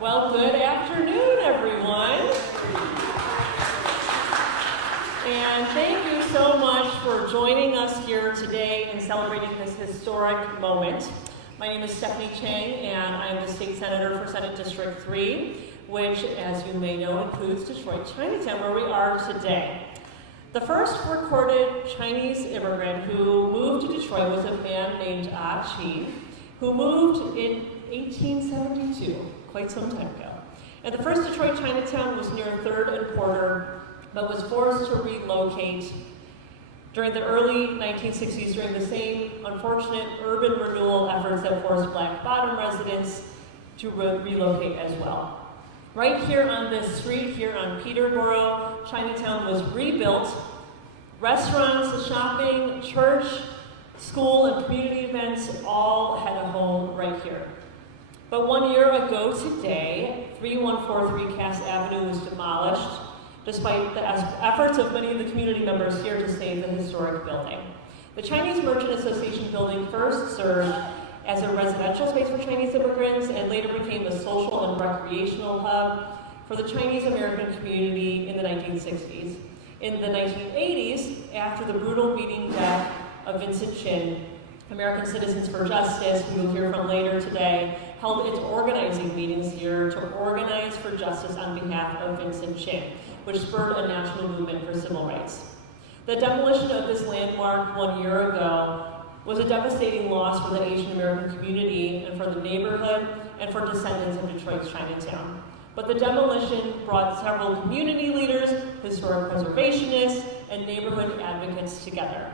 Well, good afternoon, everyone. And thank you so much for joining us here today and celebrating this historic moment. My name is Stephanie Chang, and I am the State Senator for Senate District 3, which, as you may know, includes Detroit Chinatown, where we are today. The first recorded Chinese immigrant who moved to Detroit was a man named Ah Chi, who moved in 1872, quite some time ago. And the first Detroit Chinatown was near 3rd and Porter, but was forced to relocate during the early 1960s during the same unfortunate urban renewal efforts that forced Black Bottom residents to relocate as well. Right here on this street, here on Peterboro, Chinatown was rebuilt. Restaurants, shopping, church, school, and community events all had a home right here. But 1 year ago today, 3143 Cass Avenue was demolished, despite the efforts of many of the community members here to save the historic building. The Chinese Merchant Association building first served as a residential space for Chinese immigrants and later became a social and recreational hub for the Chinese American community in the 1960s. In the 1980s, after the brutal beating death of Vincent Chin, American Citizens for Justice, who you'll hear from later today, held its organizing meetings here to organize for justice on behalf of Vincent Chin, which spurred a national movement for civil rights. The demolition of this landmark 1 year ago was a devastating loss for the Asian American community and for the neighborhood and for descendants of Detroit's Chinatown. But the demolition brought several community leaders, historic preservationists, and neighborhood advocates together.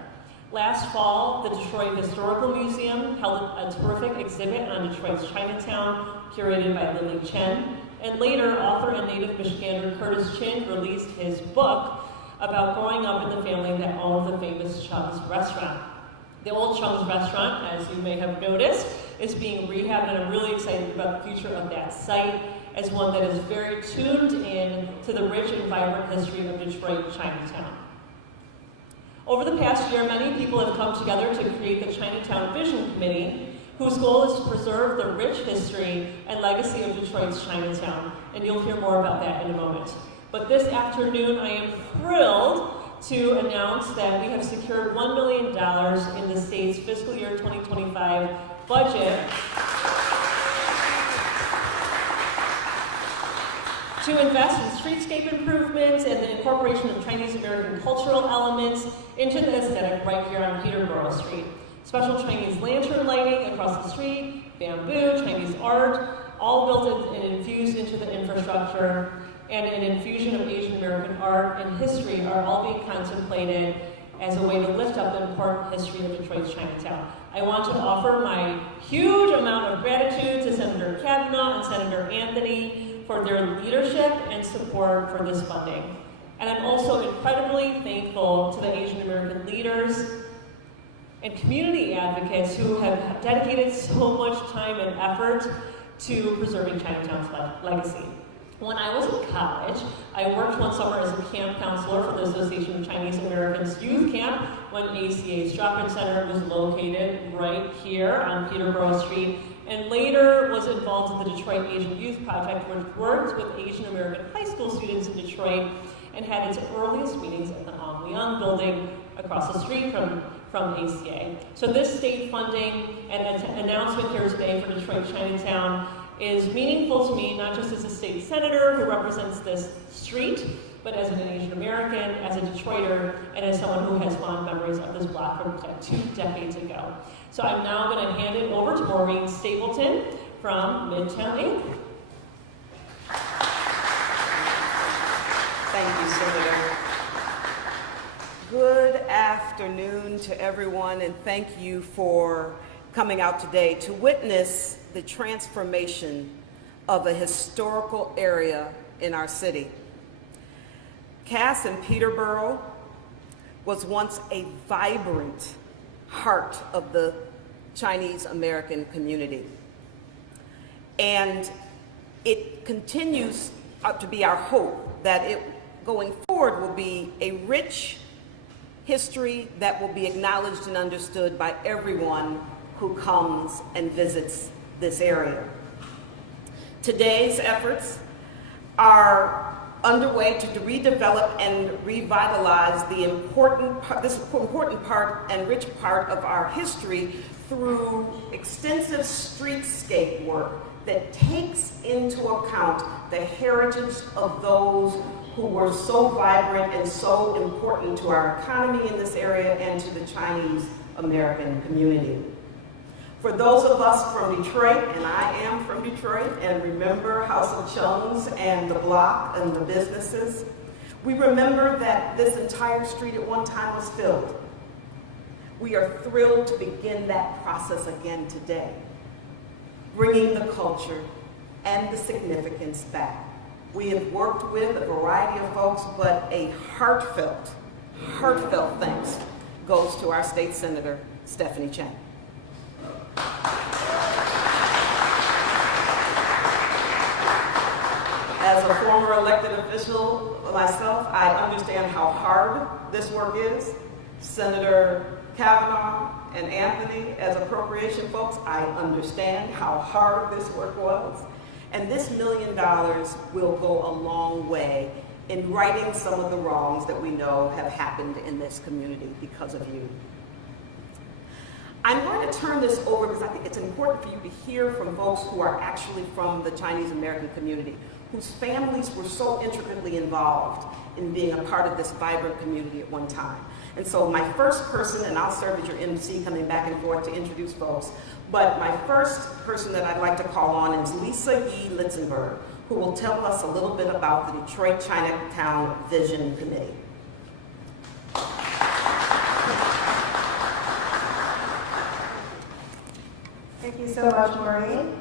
Last fall, the Detroit Historical Museum held a terrific exhibit on Detroit's Chinatown, curated by Lily Chen, and later, author and native Michigander Curtis Chin released his book about growing up in the family that owned the famous Chang's restaurant. The old Chang's restaurant, as you may have noticed, is being rehabbed, and I'm really excited about the future of that site as one that is very tuned in to the rich and vibrant history of Detroit Chinatown. Over the past year, many people have come together to create the Chinatown Vision Committee, whose goal is to preserve the rich history and legacy of Detroit's Chinatown, and you'll hear more about that in a moment. But this afternoon, I am thrilled to announce that we have secured $1 million in the state's fiscal year 2025 budget to invest in streetscape improvements and the incorporation of Chinese American cultural elements into the aesthetic right here on Peterboro Street. Special Chinese lantern lighting across the street, bamboo, Chinese art, all built and infused into the infrastructure, and an infusion of Asian American art and history are all being contemplated as a way to lift up the important history of Detroit's Chinatown. I want to offer my huge amount of gratitude to Senator Cavanagh and Senator Anthony for their leadership and support for this funding. And I'm also incredibly thankful to the Asian American leaders and community advocates who have dedicated so much time and effort to preserving Chinatown's legacy. When I was in college, I worked one summer as a camp counselor for the Association of Chinese Americans Youth Camp when ACA's drop-in center was located right here on Peterboro Street, and later was involved in the Detroit Asian Youth Project, which worked with Asian American high school students in Detroit and had its earliest meetings at the Ang Liang building across the street from ACA. So this state funding and announcement here today for Detroit Chinatown is meaningful to me, not just as a state senator who represents this street, but as an Asian American, as a Detroiter, and as someone who has fond memories of this block from 2 decades ago. So I'm now going to hand it over to Maureen Stapleton from Midtown Inc. Thank you, Senator. Good afternoon to everyone, and thank you for coming out today to witness the transformation of a historical area in our city. Cass in Peterboro was once a vibrant heart of the Chinese American community. And it continues to be our hope that it going forward will be a rich history that will be acknowledged and understood by everyone who comes and visits this area. Today's efforts are underway to redevelop and revitalize this important part and rich part of our history through extensive streetscape work that takes into account the heritage of those who were so vibrant and so important to our economy in this area and to the Chinese American community. For those of us from Detroit, and I am from Detroit, and remember House of Chang's and the block and the businesses, we remember that this entire street at one time was filled. We are thrilled to begin that process again today, bringing the culture and the significance back. We have worked with a variety of folks, but a heartfelt thanks goes to our State Senator, Stephanie Chang. As a former elected official myself, I understand how hard this work is. Senator Cavanagh and Anthony, as appropriation folks, I understand how hard this work was. And this $1 million will go a long way in righting some of the wrongs that we know have happened in this community because of you. I'm going to turn this over because I think it's important for you to hear from folks who are actually from the Chinese American community, whose families were so intricately involved in being a part of this vibrant community at one time. And so my first person, and I'll serve as your MC coming back and forth to introduce folks, but my first person that I'd like to call on is Lisa Yee Litzenberg, who will tell us a little bit about the Detroit Chinatown Vision Committee. Thank you so much, Maureen.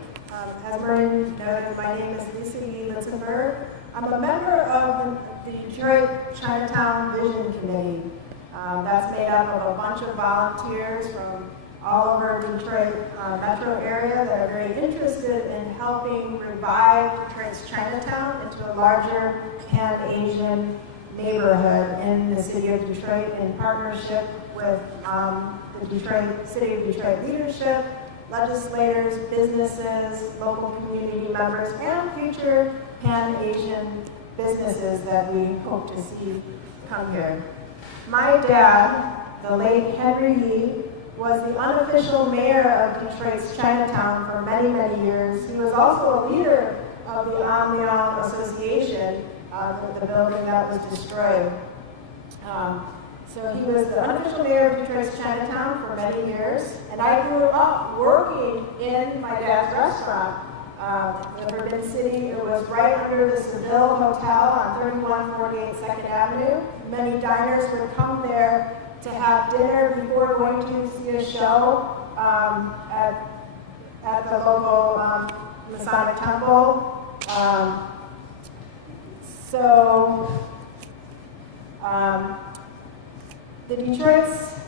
As Maureen noted, my name is Lisa Yee Litzenberg. I'm a member of the Detroit Chinatown Vision Committee. That's made up of a bunch of volunteers from all over Detroit metro area that are very interested in helping revive Detroit's Chinatown into a larger Pan-Asian neighborhood in the city of Detroit in partnership with the City of Detroit leadership, legislators, businesses, local community members, and future Pan-Asian businesses that we hope to see come here. My dad, the late Henry Yee, was the unofficial mayor of Detroit's Chinatown for many, many years. He was also a leader of the Amliang Association, the building that was destroyed. So he was the unofficial mayor of Detroit's Chinatown for many years, and I grew up working in my dad's restaurant. In Forbidden City, it was right under the Seville Hotel on 3148 2nd Avenue. Many diners would come there to have dinner before going to see a show at the local Masonic Temple. The Detroit's,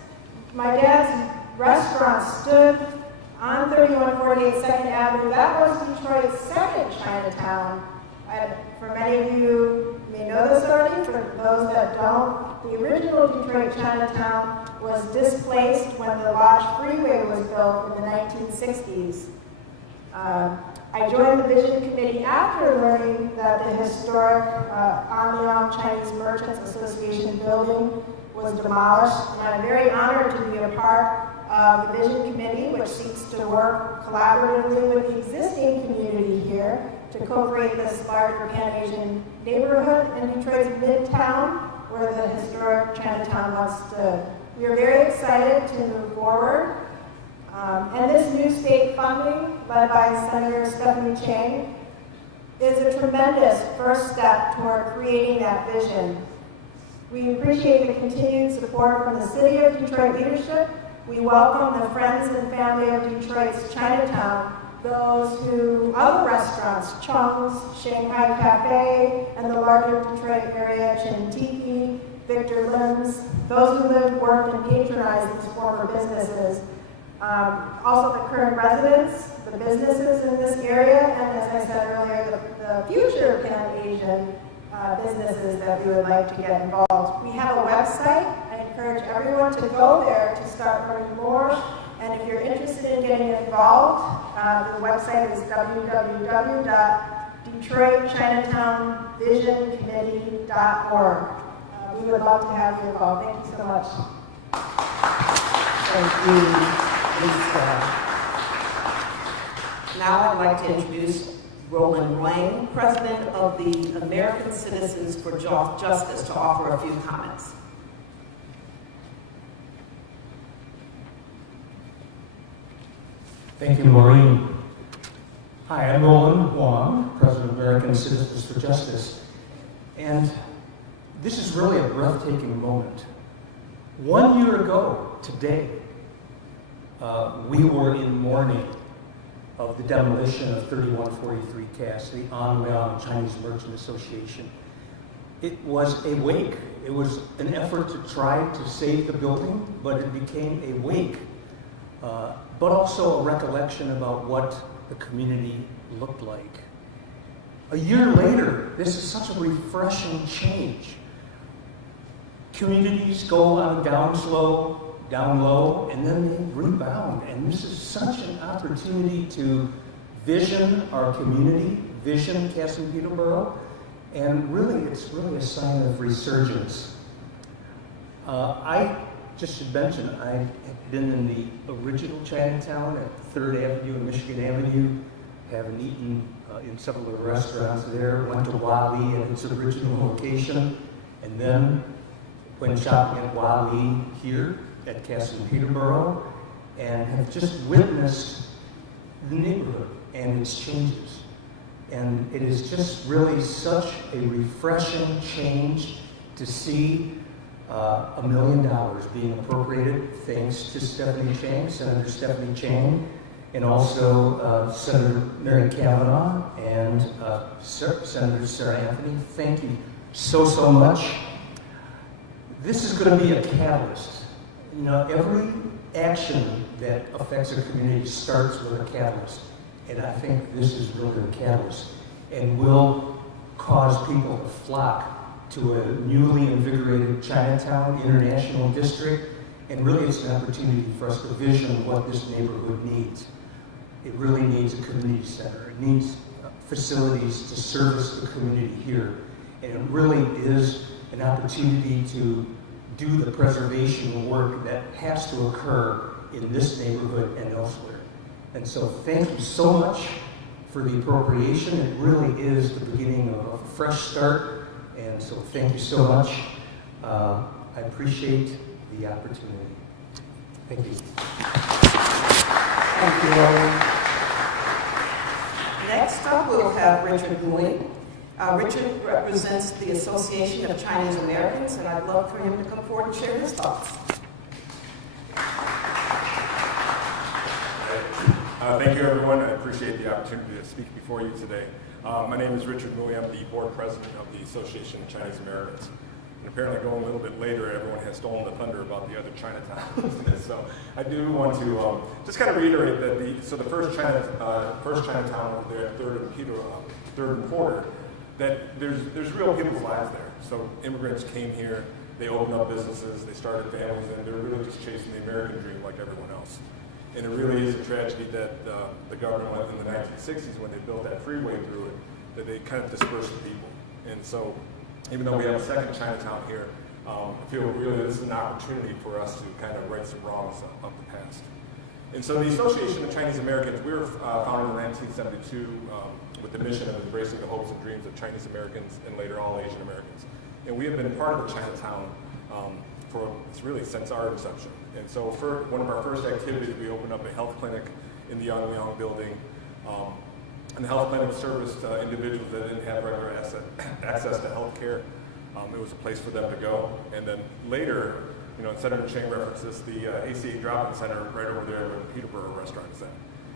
my dad's restaurant stood on 3148 2nd Avenue. That was Detroit's second Chinatown. For many of you may know this already. For those that don't, the original Detroit Chinatown was displaced when the Lodge Freeway was built in the 1960s. I joined the Vision Committee after learning that the historic Amliang Chinese Merchants Association building was demolished, and I'm very honored to be a part of the Vision Committee, which seeks to work collaboratively with the existing community here to co-create this larger Pan-Asian neighborhood in Detroit's Midtown, where the historic Chinatown once stood. We are very excited to move forward. And this new state funding, led by Senator Stephanie Chang, is a tremendous first step toward creating that vision. We appreciate the continued support from the City of Detroit leadership. We welcome the friends and family of Detroit's Chinatown, other restaurants, Chang's, Shanghai Cafe, and the larger Detroit area, Chin Tiki, Victor Lim's, those who live, work, and patronize these former businesses. Also the current residents, the businesses in this area, and as I said earlier, the future Pan-Asian businesses that we would like to get involved. We have a website. I encourage everyone to go there to start learning more And if you're interested in getting involved, the website is www.detroitchinatownvisioncommittee.org. We would love to have you involved. Thank you so much. Thank you, Lisa. Now I'd like to introduce Roland Wang, President of the American Citizens for Justice, to offer a few comments. Thank you, Maureen. Hi, I'm Roland Wang, President of American Citizens for Justice. And this is really a breathtaking moment. 1 year ago today, we were in mourning of the demolition of 3143 Cass, the Anliang Chinese Merchant Association. It was a wake. It was an effort to try to save the building, but it became a wake. But also a recollection about what the community looked like. A year later, this is such a refreshing change. Communities go on down low, and then they rebound. And this is such an opportunity to vision our community, vision Cass and Peterboro, and really, it's really a sign of resurgence. I just should mention, I have been in the original Chinatown at 3rd Avenue and Michigan Avenue, having eaten in several of the restaurants there, went to Wally at its original location, and then went shopping at Wally here at Cass and Peterboro, and have just witnessed the neighborhood and its changes. And it is just really such a refreshing change to see $1 million being appropriated, thanks to Stephanie Chang, Senator Stephanie Chang, and also Senator Mary Cavanagh and Senator Sarah Anthony. Thank you so much. This is going to be a catalyst. You know, every action that affects a community starts with a catalyst, and I think this is really a catalyst, and will cause people to flock to a newly invigorated Chinatown International District, and really it's an opportunity for us to vision what this neighborhood needs. It really needs a community center. It needs facilities to service the community here, and it really is an opportunity to do the preservation work that has to occur in this neighborhood and elsewhere. And so thank you so much for the appropriation. It really is the beginning of a fresh start. And so thank you so much. I appreciate the opportunity. Thank you. Thank you, Roland. Next up, we'll have Richard Nguyen. Richard represents the Association of Chinese Americans, and I'd love for him to come forward and share his thoughts. Thank you, everyone. I appreciate the opportunity to speak before you today. My name is Richard Nguyen. I'm the board president of the Association of Chinese Americans. And apparently going a little bit later, everyone has stolen the thunder about the other Chinatowns. So I do want to just kind of reiterate that the first Chinatown over there at 3rd and Porter, that there's real people's lives there. So immigrants came here, they opened up businesses, they started families, and they're really just chasing the American dream like everyone else. And it really is a tragedy that the government in the 1960s, when they built that freeway through it, that they kind of dispersed the people. And so, even though we have a second Chinatown here, I feel really this is an opportunity for us to kind of right some wrongs of the past. And so the Association of Chinese Americans, we were founded in 1972 with the mission of embracing the hopes and dreams of Chinese Americans and later all Asian Americans. And we have been part of the Chinatown it's really since our inception. And so for one of our first activities, we opened up a health clinic in the Anliang building. And the health clinic serviced individuals that didn't have regular access to health care. It was a place for them to go. And then later, you know, Senator Chang references the ACA drop-in center right over there where the Peterboro restaurant is at.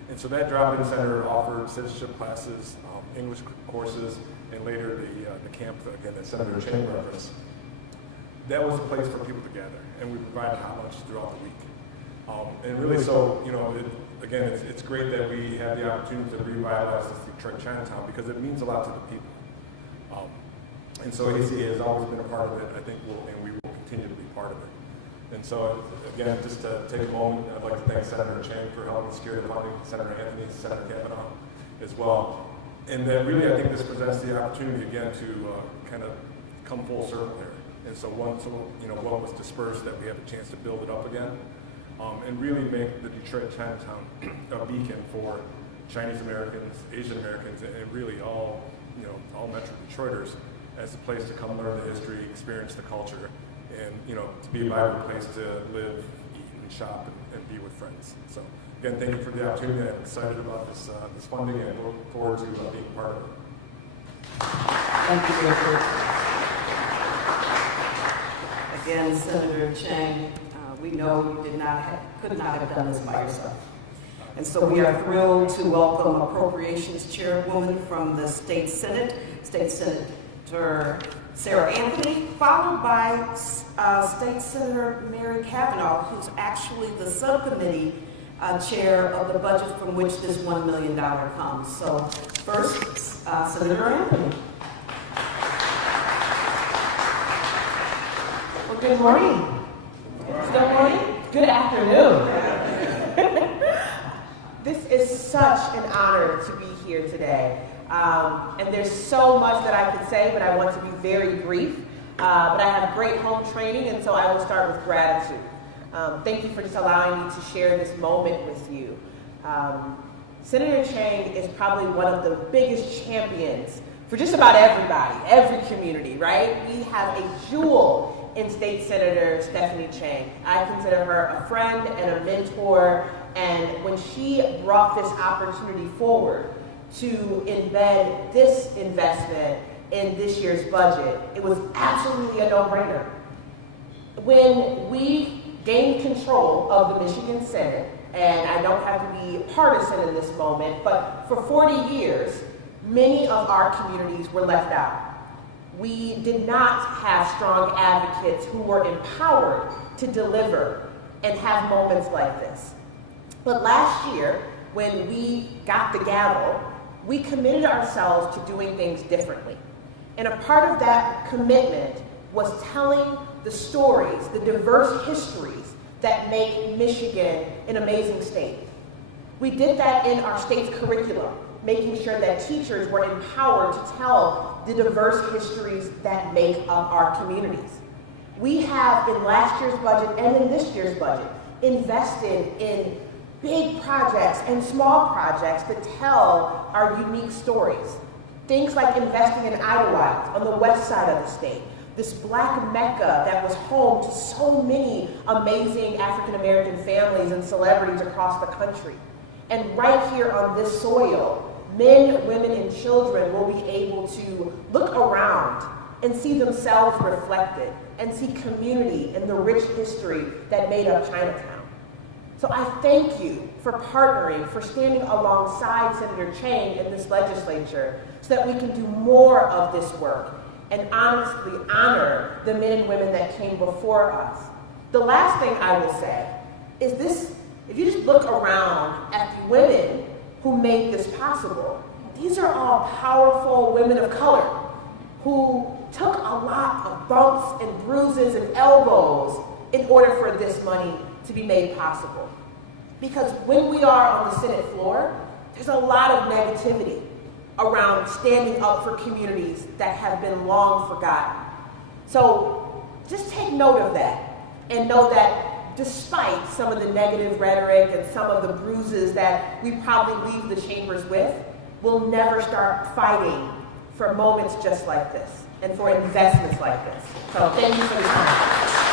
And so that drop-in center offered citizenship classes, English courses, and later the camp, again, that Senator Chang referenced. That was a place for people to gather, and we provided hot lunches throughout the week. And really, so, you know, again, it's great that we have the opportunity to revitalize this Detroit Chinatown because it means a lot to the people. And so ACA has always been a part of it, I think, and we will continue to be part of it. And so, again, just to take a moment, I'd like to thank Senator Chang for helping secure the funding, Senator Anthony and Senator Cavanagh as well. And then really, I think this presents the opportunity again to kind of come full circle here. And so what was dispersed, that we have a chance to build it up again, and really make the Detroit Chinatown a beacon for Chinese Americans, Asian Americans, and really all Metro Detroiters as a place to come learn the history, experience the culture, and to be a vibrant place to live, eat, and shop, and be with friends. So again, thank you for the opportunity. I'm excited about this funding, and I look forward to being part of it. Thank you, Richard. Again, Senator Chang, we know you could not have done this by yourself. And so we are thrilled to welcome Appropriations Chairwoman from the State Senate, State Senator Sarah Anthony, followed by State Senator Mary Cavanagh, who's actually the subcommittee chair of the budget from which this $1 million comes. So first, Senator Anthony. Well, good morning. Good morning. Good afternoon. This is such an honor to be here today. And there's so much that I could say, but I want to be very brief. But I have great home training, and so I will start with gratitude. Thank you for just allowing me to share this moment with you. Senator Chang is probably one of the biggest champions for just about everybody, every community, right? We have a jewel in State Senator Stephanie Chang. I consider her a friend and a mentor, and when she brought this opportunity forward to embed this investment in this year's budget, it was absolutely a no-brainer. When we gained control of the Michigan Senate, and I don't have to be partisan in this moment, but for 40 years, many of our communities were left out. We did not have strong advocates who were empowered to deliver and have moments like this. But last year, when we got the gavel, we committed ourselves to doing things differently. And a part of that commitment was telling the stories, the diverse histories that make Michigan an amazing state. We did that in our state's curriculum, making sure that teachers were empowered to tell the diverse histories that make up our communities. We have, in last year's budget and in this year's budget, invested in big projects and small projects that tell our unique stories. Things like investing in Idlewild on the west side of the state, this Black Mecca that was home to so many amazing African-American families and celebrities across the country. And right here on this soil, men, women, and children will be able to look around and see themselves reflected and see community and the rich history that made up Chinatown. So I thank you for partnering, for standing alongside Senator Chang in this legislature so that we can do more of this work and honestly honor the men and women that came before us. The last thing I will say is this: if you just look around at the women who made this possible, these are all powerful women of color who took a lot of bumps and bruises and elbows in order for this money to be made possible. Because when we are on the Senate floor, there's a lot of negativity around standing up for communities that have been long forgotten. So just take note of that and know that despite some of the negative rhetoric and some of the bruises that we probably leave the chambers with, we'll never start fighting for moments just like this and for investments like this. So thank you for the time.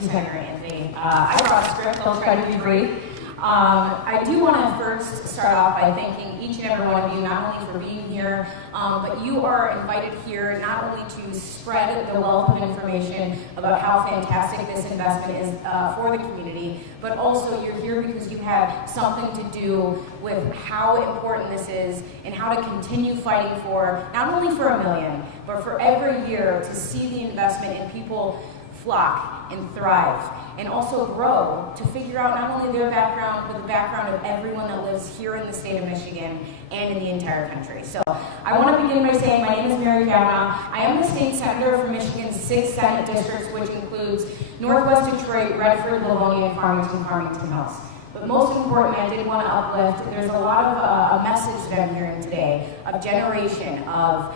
Senator Anthony. I brought a script, I'll try to be brief. I do want to first start off by thanking each and every one of you, not only for being here, but you are invited here not only to spread the wealth of information about how fantastic this investment is for the community, but also you're here because you have something to do with how important this is and how to continue fighting for, not only for $1 million, but for every year to see the investment in people flock and thrive. and also grow to figure out not only their background, but the background of everyone that lives here in the state of Michigan and in the entire country. So I want to begin by saying my name is Mary Cavanagh. I am the state senator for Michigan's 6 Senate districts, which includes Northwest Detroit, Redford, Livonia, Farmington Hills. But most importantly, I did want to uplift, there's a lot of a message that I'm hearing today of generation, of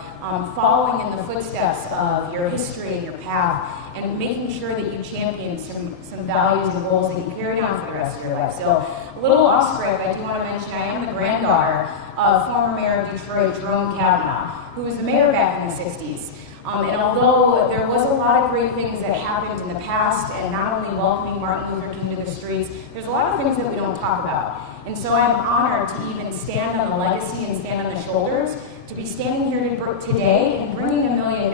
following in the footsteps of your history and your path, and making sure that you champion some values and goals that you carry on for the rest of your life. So a little off script, I do want to mention I am the granddaughter of former mayor of Detroit, Chang, who was the mayor back in the 60s. And although there was a lot of great things that happened in the past, and not only welcoming Martin Luther King to the streets, there's a lot of things that we don't talk about. And so I'm honored to even stand on the legacy and stand on the shoulders, to be standing here today and bringing $1 million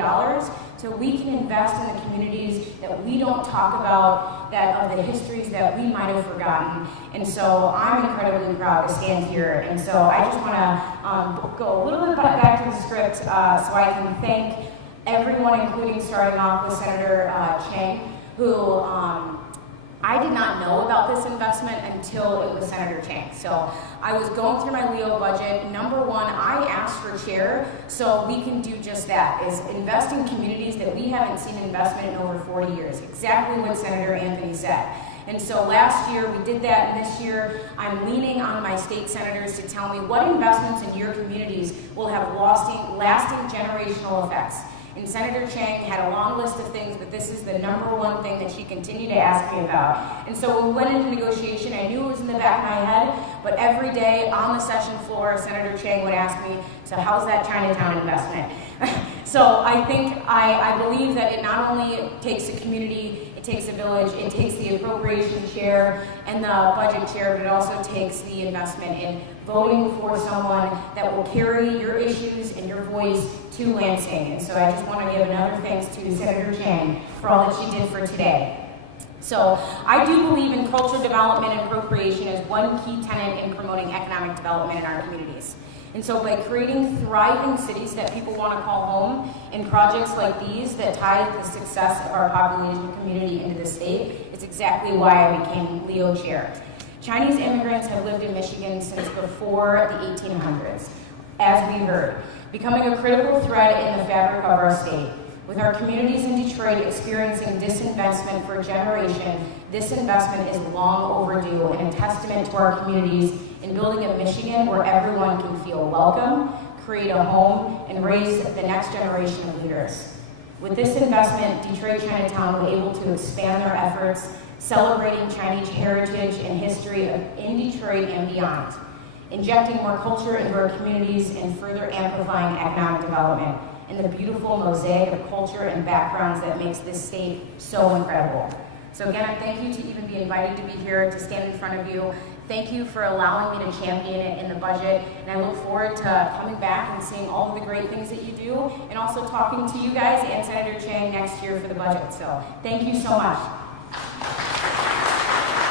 so we can invest in the communities that we don't talk about, that of the histories that we might have forgotten. And so I'm incredibly proud to stand here. And so I just want to go a little bit back to the script so I can thank everyone, including starting off with Senator Chang, who I did not know about this investment until it was Senator Chang. So I was going through my Leo budget. Number one, I asked for chair so we can do just that, is invest in communities that we haven't seen investment in over 40 years. Exactly what Senator Anthony said. And so last year we did that, and this year I'm leaning on my state senators to tell me what investments in your communities will have lasting generational effects. And Senator Chang had a long list of things, but this is the number one thing that she continued to ask me about. And so when we went into negotiation, I knew it was in the back of my head, but every day on the session floor, Senator Chang would ask me, so how's that Chinatown investment? So I think, I believe that it not only takes a community, it takes a village, it takes the appropriation chair and the budget chair, but it also takes the investment in voting for someone that will carry your issues and your voice to Lansing. And so I just want to give another thanks to Senator Chang for all that she did for today. So I do believe in culture development and appropriation as one key tenet in promoting economic development in our communities. And so by creating thriving cities that people want to call home, and projects like these that tie the success of our population community into the state, it's exactly why I became Leo Chair. Chinese immigrants have lived in Michigan since before the 1800s, as we heard, becoming a critical thread in the fabric of our state. With our communities in Detroit experiencing disinvestment for a generation, this investment is long overdue and a testament to our communities in building a Michigan where everyone can feel welcome, create a home, and raise the next generation of leaders. With this investment, Detroit Chinatown will be able to expand their efforts, celebrating Chinese heritage and history in Detroit and beyond, injecting more culture into our communities and further amplifying economic development and the beautiful mosaic of culture and backgrounds that makes this state so incredible. So again, I thank you to even be invited to be here, to stand in front of you. Thank you for allowing me to champion it in the budget, and I look forward to coming back and seeing all of the great things that you do, and also talking to you guys and Senator Chang next year for the budget. So thank you so much.